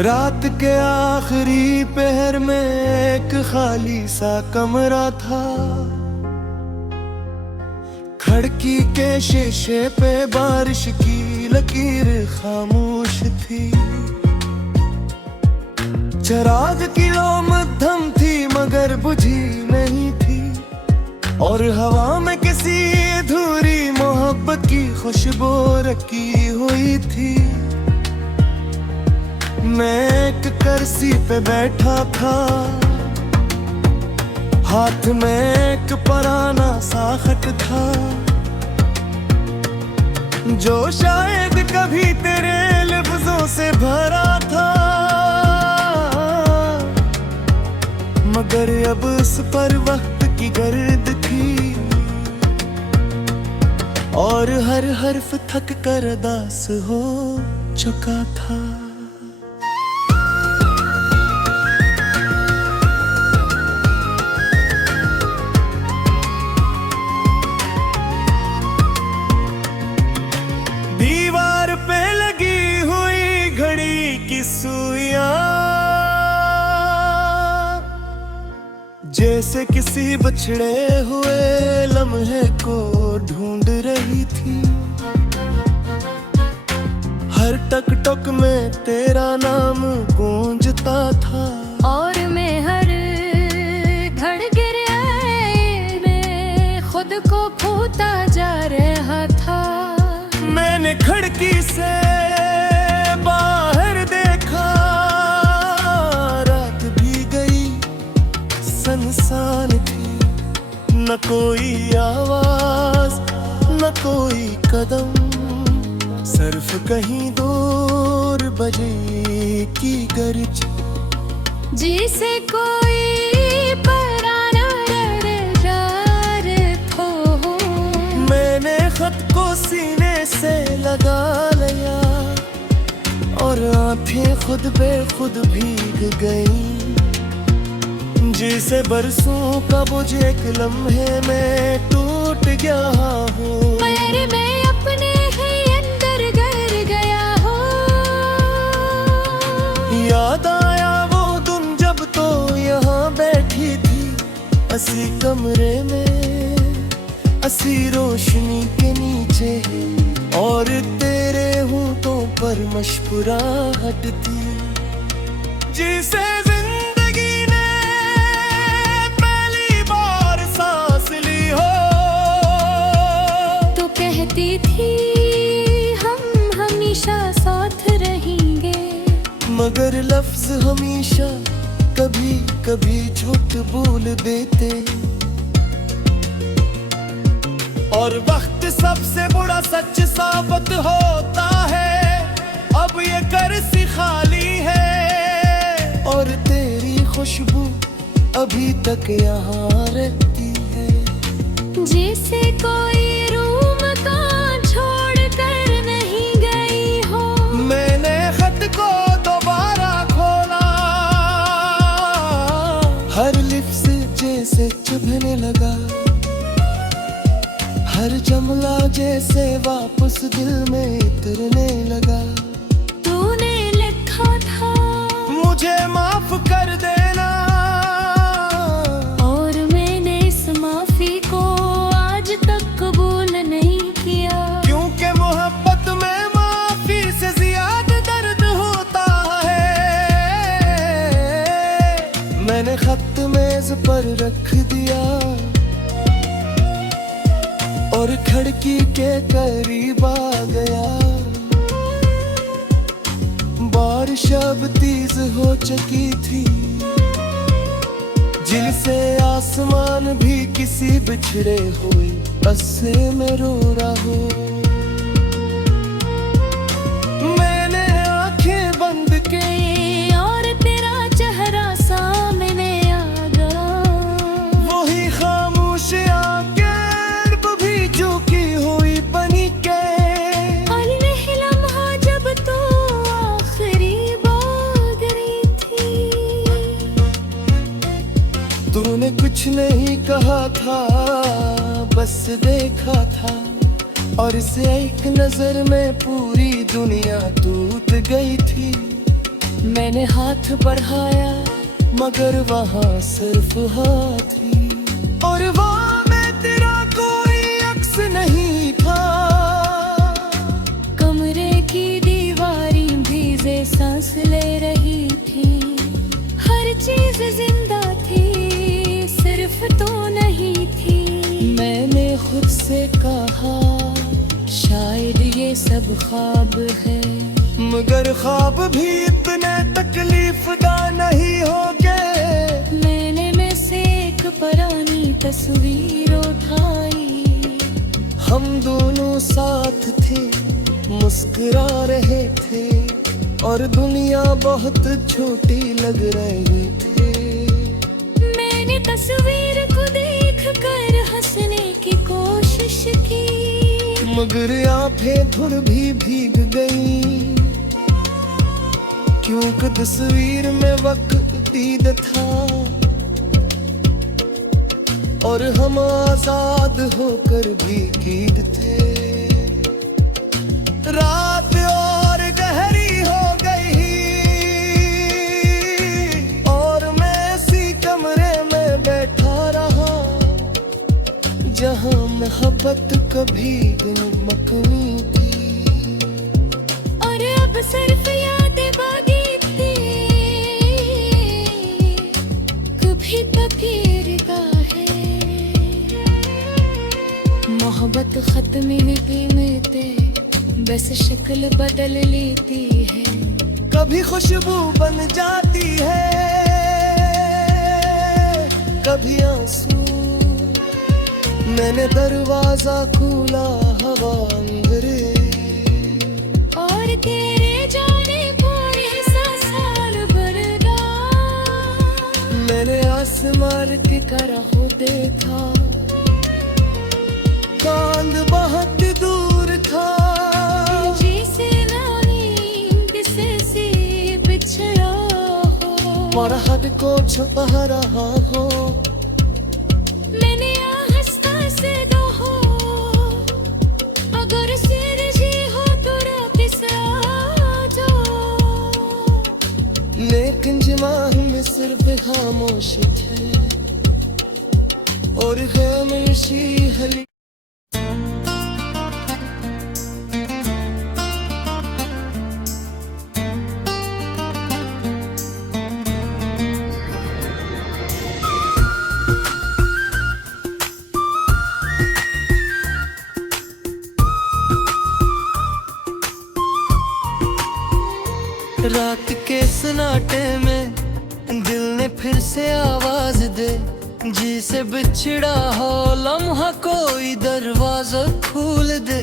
रात के आखिरी पहर में एक खाली सा कमरा था। खिड़की के शीशे पे बारिश की लकीर खामोश थी। चिराग की लो मध्यम थी मगर बुझी नहीं थी, और हवा में किसी अधूरी मोहब्बत की खुशबू रखी हुई थी। मैं एक कुर्सी पे बैठा था, हाथ में एक पुराना सा खत था, जो शायद कभी तेरे लफ्जों से भरा था। मगर अब उस पर वक्त की गर्द थी, और हर हर्फ थक कर दास हो चुका था। दीवार पे लगी हुई घड़ी की सुइयां जैसे किसी बिछड़े हुए लम्हे को ढूंढ रही थी। हर टक टक में तेरा नाम गूंजता था, और मैं हर घड़ गिरे में खुद को खोता जा रहा था। मैंने खिड़की से बाहर देखा, रात भी गई सुनसान थी। न कोई आवाज न कोई कदम, सिर्फ कहीं दूर बजे की गर्ज, जिसे कोई पराना हो। मैंने खत को सीने से लगा लिया, और आंखें खुद बे खुद भीग गईं, जिसे बरसों का बोझ एक लम्हे में टूट गया हूँ। मैं अपने ही अंदर गिर गया हूँ। याद आया वो दिन जब तो यहाँ बैठी थी, असी कमरे में असी रोशनी के नीचे, और तेरे होंठों पर मुस्कुराहट थी, जिसे जिंदगी ने पहली बार सांस ली हो। तो कहती थी हम हमेशा साथ रहेंगे, मगर लफ्ज हमेशा कभी कभी झूठ बोल देते, और वक्त सबसे बड़ा सच साबित होता है। अब ये कुर्सी खाली है, और तेरी खुशबू अभी तक यहाँ रहती है। जैसे कोई रूम का छोड़ कर नहीं गई हो। मैंने खत को दोबारा खोला, हर लिप्स जैसे चुभने लगा, हर जमला जैसे वापस दिल में उतरने लगा। तूने लिखा था मुझे माफ कर देना, और मैंने इस माफी को आज तक कबूल नहीं किया, क्योंकि मोहब्बत में माफी से ज्यादा दर्द होता है। मैंने खत मेज पर रख दिया, और खिड़की के करीब आ गया। बारिश अब तेज हो चुकी थी, जिनसे आसमान भी किसी बिछड़े हुए अस्से में रो रहा हो। मैंने आंखें बंद की, और तेरा चेहरा सामने आ गया। वही खामोश आंखें भी झुकी हुई बनी के, और वही लम्हा जब तू आखिरी बार गिरी थी। तूने कुछ नहीं कहा था, बस देखा था, और इस एक नजर में पूरी दुनिया टूट गई थी। मैंने हाथ बढ़ाया मगर वहाँ सिर्फ हाथ ही, और वहाँ में तेरा कोई अक्स नहीं था। कमरे की दीवारें भीगे सांस ले रही थी, हर चीज जिंदा थी, सिर्फ तो नहीं थी। मैंने खुद से कहा शायद ये सब ख्वाब है, मगर ख्वाब भी इतने तकलीफदा नहीं होंगे। मैंने में से एक पुरानी तस्वीर उठाई, हम दोनों साथ थे, मुस्कुरा रहे थे, और दुनिया बहुत छोटी लग रही थी। मैंने तस्वीर को देख कर हंसने की कोशिश की, मगर आंखें धुल भी भीग गई, क्योंकि तस्वीर में वक्त ईद था, और हम आजाद होकर भी ईद थे। रात और गहरी हो गई, और मैं इसी कमरे में बैठा रहा, जहां मोहब्बत कभी मकनी थी। और अब सिर्फ यादें बाकी थी, कभी तकीरगा है। मोहब्बत खत्म होती मिलते, बस शक्ल बदल लेती है, कभी खुशबू बन जाती है, कभी आंसू। मैंने दरवाजा खोला, हवा अंदरे, और तेरे जाने पूरे साल भरदा। मैंने आसमान की तरह देखा, चांद बहुत दूर था, जैसे नींद से बिछड़ा हो, फरहद को छुपा रहा हो। मैंने आहिस्ता से कहा, अगर सिर जी हो तो रात से आ जाओ। लेकिन दिमाग में सिर्फ खामोशी है, और खामोशी हली। रात के सन्नाटे में दिल ने फिर से आवाज दे, जी से बिछड़ा हो लम्हा कोई दरवाजा खोल दे।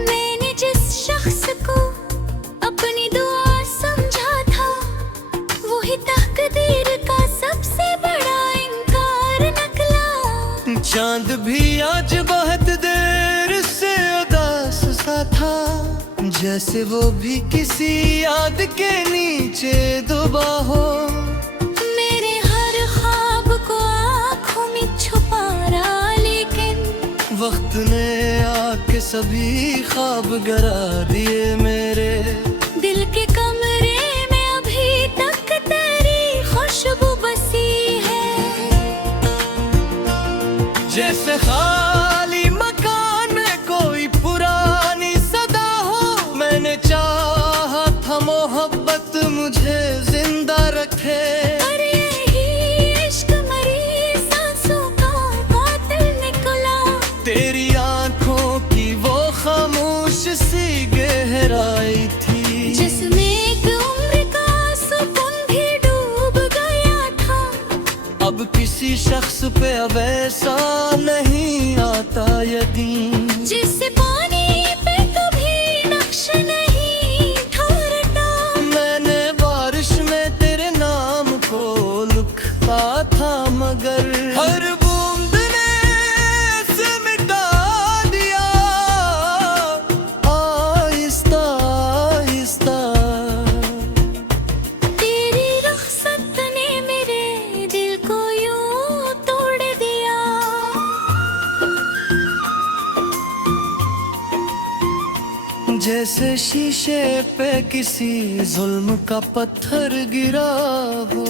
मैंने जिस शख्स को अपनी दुआ समझा था, वही तकदीर का सबसे बड़ा इनकार निकला। चांद भी आज बहुत देर से उदास सा था, जैसे वो भी किसी याद के नीचे डूबा हो। मेरे हर ख्वाब को आँखों में छुपा रहा, लेकिन वक्त ने आके सभी ख्वाब गिरा दिए मेरे। दिल के कमरे में अभी तक तेरी खुशबू बसी है, जैसे खाली मकान में कोई पुरानी सदा हो। मैंने चाहा था मोहब्बत मुझे जिंदा रखे, और यही इश्क मरी सांसों का कातिल निकला। तेरी आंखों की वो खामोश सी गहराई थी, जिसमें एक उम्र का सुकून भी डूब गया था। अब किसी शख्स पे अब ऐसा नहीं आता यकीन, जिससे पानी पे कभी नक्श नहीं ठहरता। मैंने बारिश में तेरे नाम को लिखा था, मगर हर बूंद ने इसे मिटा दिया। आहिस्ता आहिस्ता तेरी रुखसत ने मेरे दिल को यूं तोड़ दिया। जैसे शीशे पे किसी जुल्म का पत्थर गिरा हो।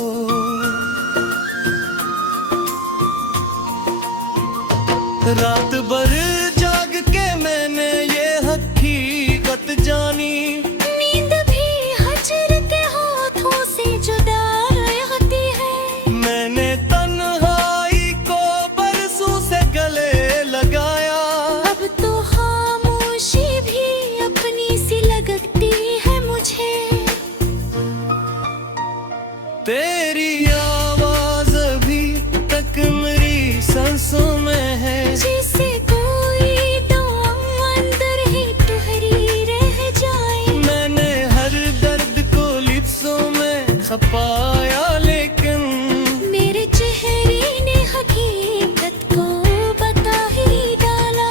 रात भर जाग के मैंने ये हकीकत जानी, नींद भी हजर के हाथों से जुदा रहती है। मैंने तन्हाई को बरसों से गले लगाया। अब तो खामोशी भी अपनी सी लगती है मुझे। तेरी आवाज अभी तक मेरी सांसों में है, जैसे कोई दुआ अंदर ही ठहरी रह जाए। मैंने हर दर्द को लिप्सों में छुपाया, लेकिन मेरे चेहरे ने हकीकत को बता ही डाला।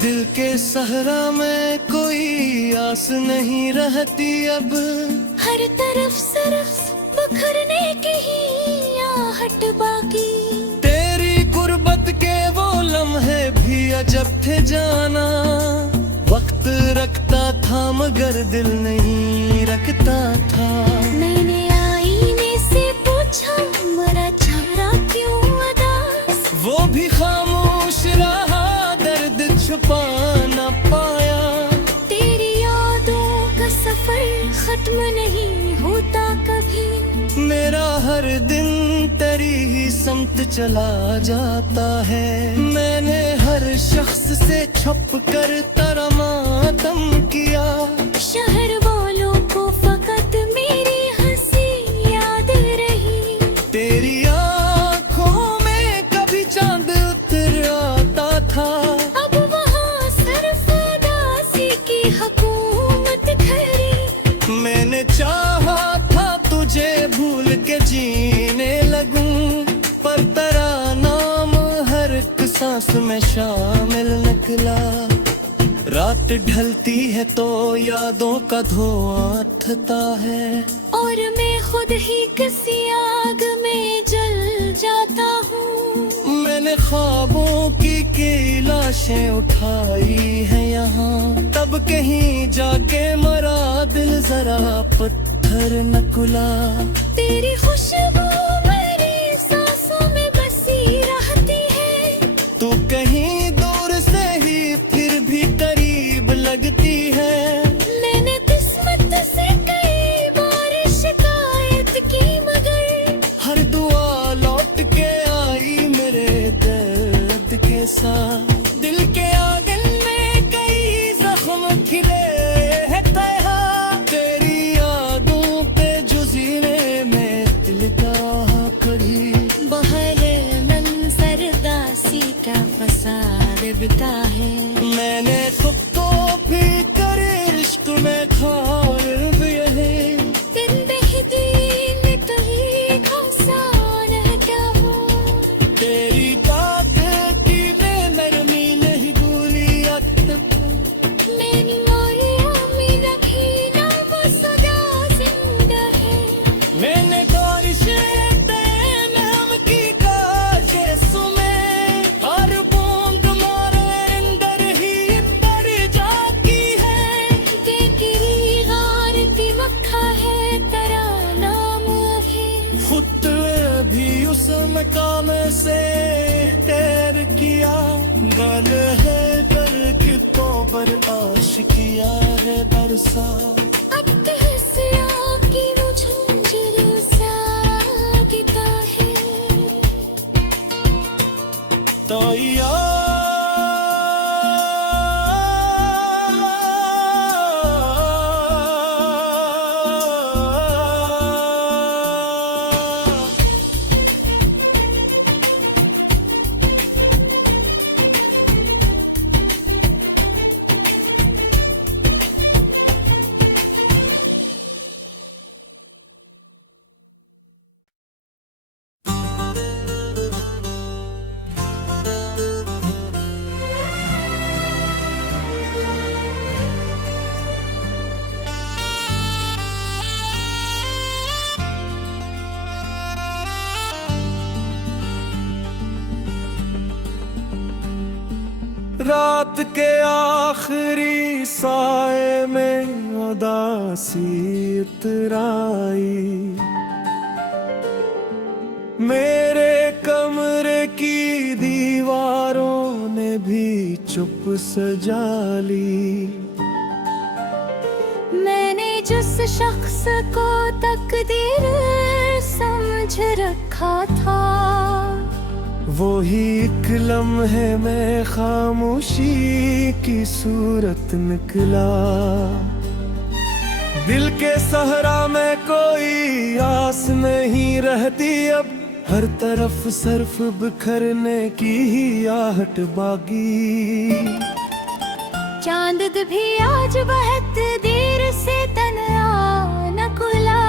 दिल के सहरा में कोई आस नहीं रहती अब। हर तरफ सिर्फ बिखरने की ही आहट बाकी। तेरी गुर्बत के वो लम्हे भी अजब थे जाना, वक्त रखता था मगर दिल नहीं रखता था। मैंने आईने से पूछा मरा चारा क्यों अदास। वो भी खामोश रहा, दर्द छुपा न पाया। तेरी यादों का सफर खत्म नहीं होता कभी। मेरा हर दिन तेरी ही समत चला जाता है। मैंने हर शख्स से छुप कर तेरा मातम किया। शहर वालों को फकत मेरी हंसी याद रही। तेरी आँखों में कभी चांद उतर आता था। अब वहाँ सिर्फ उदासी की हुकूमत खरी। मैंने चाहा था तुझे भूल के जीने लगूं, पर तेरा नाम हर एक सांस में शामिल निकला। रात ढलती है तो यादों का धुआं उठता है, और मैं खुद ही किसी आग में जल जाता हूँ। मैंने ख्वाबों की लाशें उठाई है यहाँ, तब कहीं जाके मरा दिल जरा पत्थर न कुला। तेरी खुशबू मेरी सांसों में बसी रहती है। तू कहीं दूर से ही फिर भी करीब लगती है। मैंने किस्मत से कई बार शिकायत की मगर हर दुआ लौट के आई मेरे दर्द के साथ। दिल के आंगन में कई जख्म खिले हैं तहा, तेरी यादों पे जुजीने में दिल का कड़ी। बहरे मन सरदासी का फसाद बिता है। मैंने खुद को भी करे इश्क में ख्वाब यही। दिन बेहदीन तो ही आसान है क्या हो। तेरी बात की नरमी नहीं दूरी मैंने मारिया मेरा भी ना वो सदा जिंदा है। मैंने बारिशें नाम की काशे सुने, हर बूंद मारे अंदर ही पर जाती है। देखी गारती मक्खा है तेरा नाम है। खुद भी उस मकाम से तैर किया, गल है कर कितों पर आशिकिया है बरसा। अब कैसे आपकी वो झुंझुर सा गिता है। तो रात के आखिरी साए में उदासी उतराई, मेरे कमरे की दीवारों ने भी चुप सजा ली। मैंने जिस शख्स को तकदीर समझ रखा था, वो ही एक लम्हे में खामोशी की सूरत निकला। दिल के सहरा में कोई आस नहीं रहती अब, हर तरफ सर्फ बिखरने की ही आहट बागी। चांद भी आज बहुत देर से तन्हा न खुला,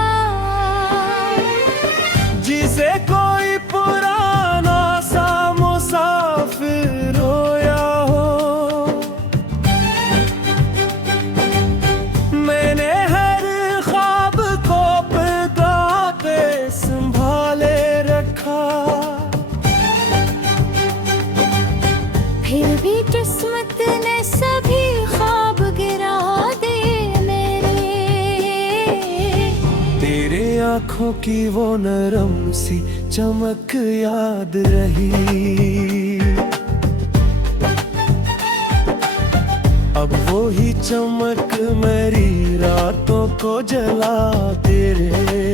जिसे कोई पुराना सा मुसाफिर रोया हो। मैंने हर ख्वाब को पिघला के संभाले रखा, फिर भी किस्मत ने सभी ख्वाब गिरा दे मेरे। तेरे आँखों की वो नरम सी चमक याद रही, अब वो ही चमक मेरी रातों को जलाते रहे।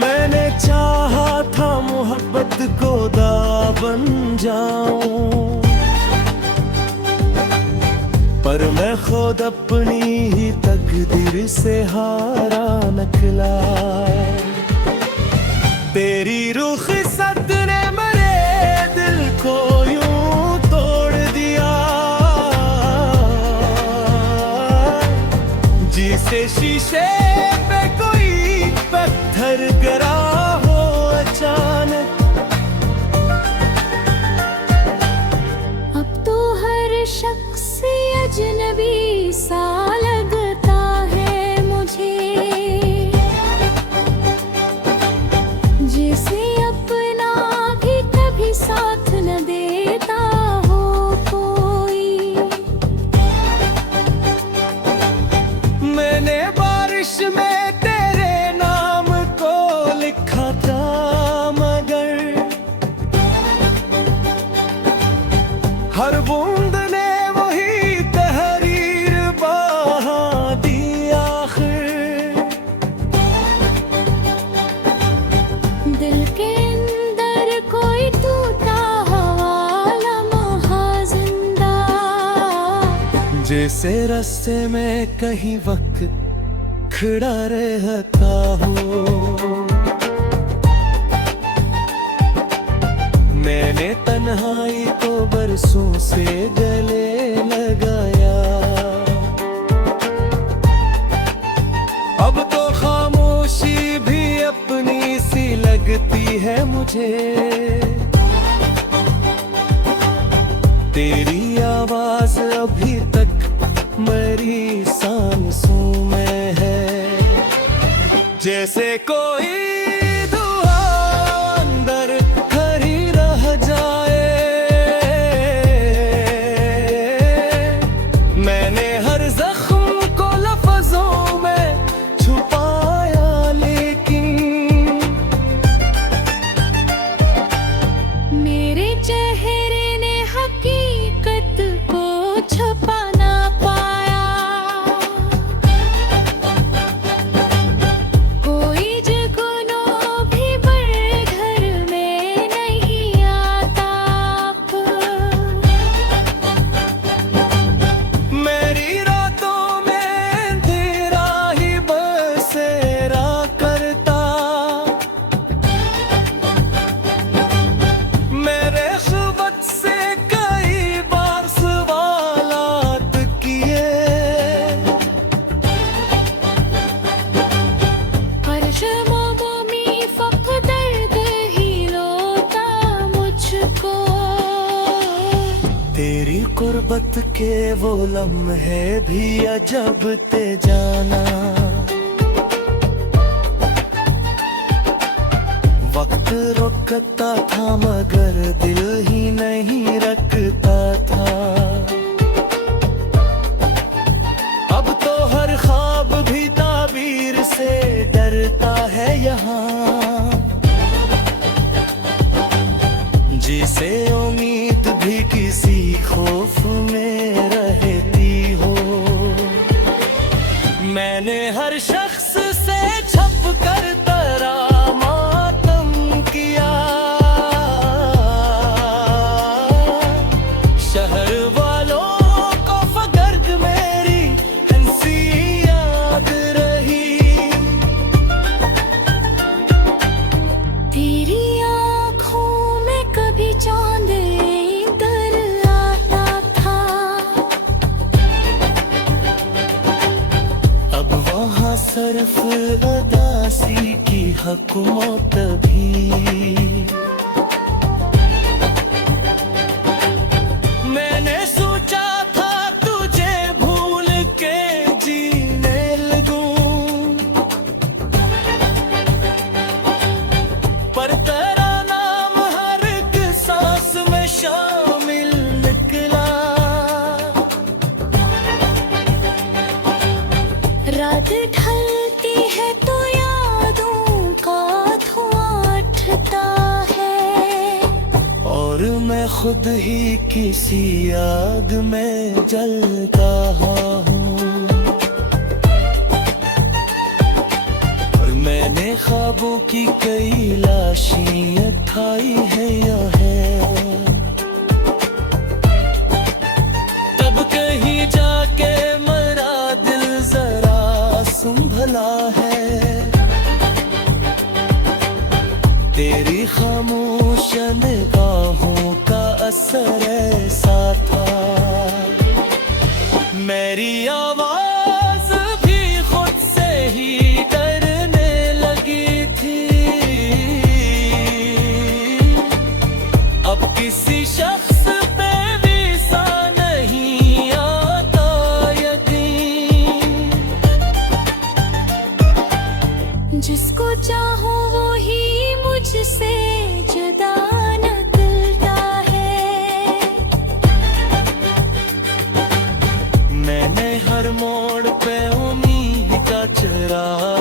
मैंने चाहा था मोहब्बत को दाव बन जाऊं, पर मैं खुद अपनी ही तकदीर से हारा निकला। तेरी रुखसत ने मेरे दिल को यूं तोड़ दिया, जिसे शीशे पे कोई पत्थर गिरा हो अचानक। अब तो हर शख्स अजनबी सा लगता है मुझे, जिसे अपना भी कभी साथ न देता हो कोई। मैंने बारिश में तेरे नाम को लिखा था, मगर हर बूंद ने वही तहरीर बहा दी आखिर। दिल के अंदर कोई टूटा हुआ लम्हा जिंदा, जैसे रास्ते में कहीं वक्त खड़ा रहता हो। मैंने तन्हाई को बरसों से गले लगाया, अब तो खामोशी भी अपनी सी लगती है मुझे। तेरी आवाज अभी तक मेरी सांसों में है, जैसे कोई गुर्बत के वो लम्हे भी अजब ते जाना, वक्त रुकता था मगर दिल ही जिसे उम्मीद भी किसी खौफ में रहती हो। मैंने हर शख्स से छप कर तरा मातम किया, शहर वालों को फगर्ग मेरी हंसी याद रही। तेरी आँखों में कभी चांद इधर आता था, अब वहाँ सिर्फ अदासी की हुकूमत भी। मैंने सोचा था तुझे भूल के जीने लगूं, पर तेरा नाम हर एक सांस में शामिल निकला। रात ढलती है तो यादों का धुआं उठता है, और मैं खुद ही किसी याद में जल रहा हूँ। और मैंने ख्वाबों की कई लाशें उठाई है या है, तब कहीं जाके मेरा दिल जरा संभला है। तेरी खामोश निगाहों का असर ऐसा था, मेरी आवाज भी खुद से ही डरने लगी थी। अब किसी शख्स पे भी सा नहीं आता यकीन, जिसको चाहो वो ही मुझसे जुदा निकलता है। मैंने हर मोड़ पे उम्मीद का चिराग